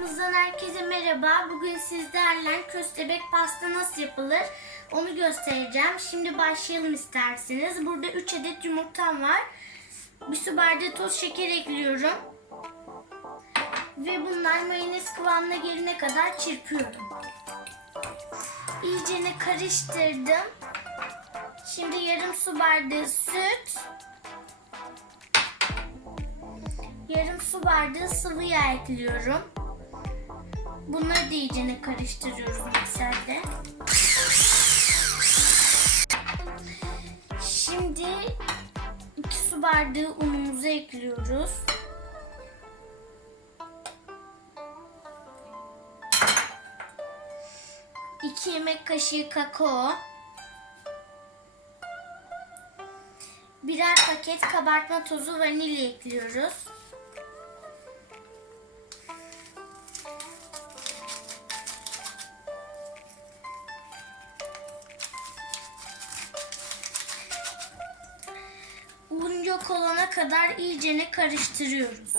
Kanalımızdan herkese merhaba. Bugün sizlerle köstebek pasta nasıl yapılır onu göstereceğim. Şimdi başlayalım isterseniz. Burada 3 adet yumurtam var. Bir su bardağı toz şeker ekliyorum. Ve bunlar mayonez kıvamına gelene kadar çırpıyorum. İyicene karıştırdım. Şimdi yarım su bardağı süt, yarım su bardağı sıvı yağ ekliyorum. Bunları da iyicene karıştırıyoruz mikserde. Şimdi 2 su bardağı unumuzu ekliyoruz. İki yemek kaşığı kakao. Birer paket kabartma tozu vanilya ekliyoruz. Yok olana kadar iyicene karıştırıyoruz.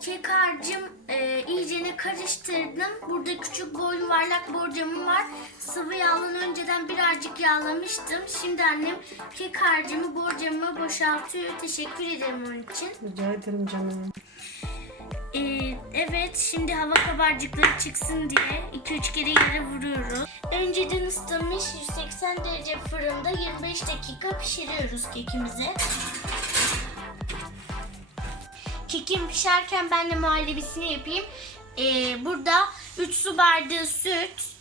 Kek harcım e, iyicene karıştırdım. Burada küçük boy yuvarlak borcamım var. Sıvı yağlan önceden birazcık yağlamıştım. Şimdi annem kek harcımı borcamı boşaltıyor. Teşekkür ederim onun için. Rica ederim canım. E, evet şimdi hava kabarcıkları çıksın diye 2-3 kere yere vuruyoruz. Önceden ısıtılmış 180 derece fırında 25 dakika pişiriyoruz kekimizi. Kekim pişerken ben de muhallebisini yapayım. Ee, burada 3 su bardağı süt,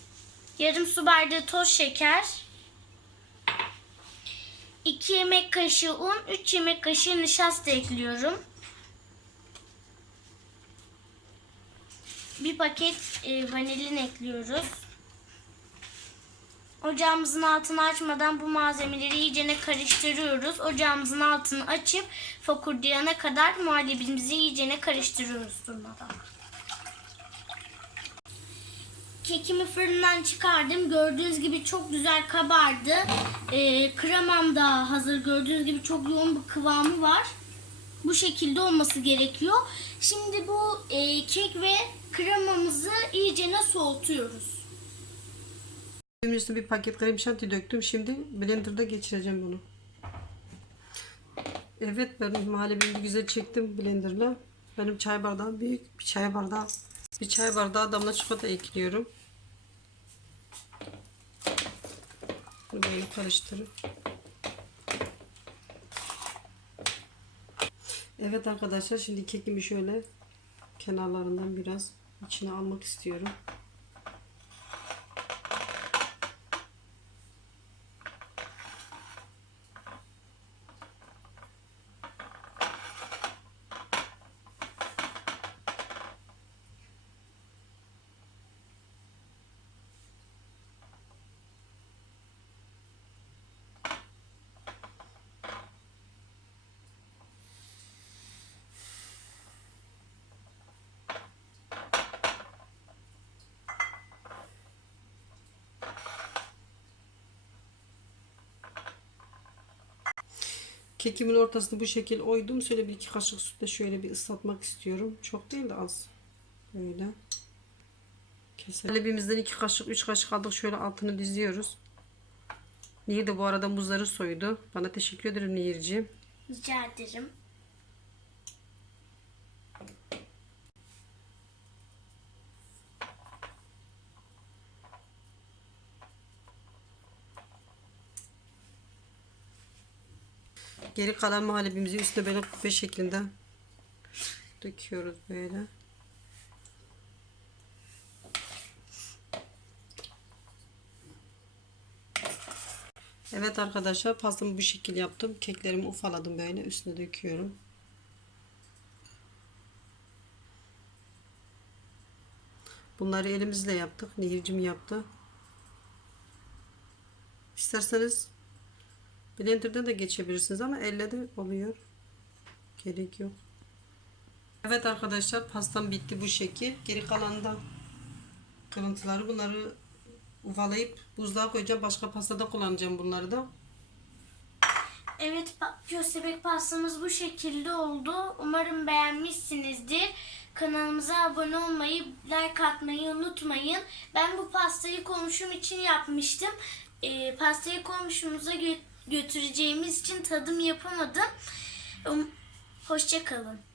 yarım su bardağı toz şeker, 2 yemek kaşığı un, 3 yemek kaşığı nişasta ekliyorum. Bir paket e, vanilin ekliyoruz. Ocağımızın altını açmadan bu malzemeleri iyicene karıştırıyoruz. Ocağımızın altını açıp fokurdayana kadar muhallebimizi iyicene karıştırıyoruz durmadan. Kekimi fırından çıkardım. Gördüğünüz gibi çok güzel kabardı. Ee, kremam da hazır. Gördüğünüz gibi çok yoğun bir kıvamı var. Bu şekilde olması gerekiyor. Şimdi bu e, kek ve kremamızı iyicene soğutuyoruz. Üstüne bir paket krem şanti döktüm. Şimdi blenderda geçireceğim bunu. Evet ben muhallebimi güzel çektim blenderla. Benim çay bardağı büyük. Bir çay bardağı. Bir çay bardağı damla çikolata ekliyorum. Bunu böyle karıştırıp. Evet arkadaşlar şimdi kekimi şöyle kenarlarından biraz içine almak istiyorum. Kekimin ortasını bu şekil oydum. Şöyle bir iki kaşık sütle şöyle bir ıslatmak istiyorum. Çok değil de az. Böyle. Keselim. Lebimizden iki kaşık, üç kaşık aldık. Şöyle altını diziyoruz. Nehir de bu arada muzları soydu. Bana teşekkür ederim Nehirciğim. Rica ederim. Geri kalan muhallebimizi üstüne böyle kufe şeklinde döküyoruz böyle. Evet arkadaşlar pastamı bu şekil yaptım. Keklerimi ufaladım böyle üstüne döküyorum. Bunları elimizle yaptık. Nehircim yaptı. İsterseniz Blender'da da geçebilirsiniz ama elle de oluyor. Gerek yok. Evet arkadaşlar pastam bitti bu şekil. Geri kalandan kırıntıları bunları ufalayıp buzluğa koyacağım. Başka pastada kullanacağım bunları da. Evet köstebek pastamız bu şekilde oldu. Umarım beğenmişsinizdir. kanalımıza abone olmayı, like atmayı unutmayın. Ben bu pastayı komşum için yapmıştım. Ee, pastayı komşumuza gö- götüreceğimiz için tadım yapamadım. Um, Hoşçakalın.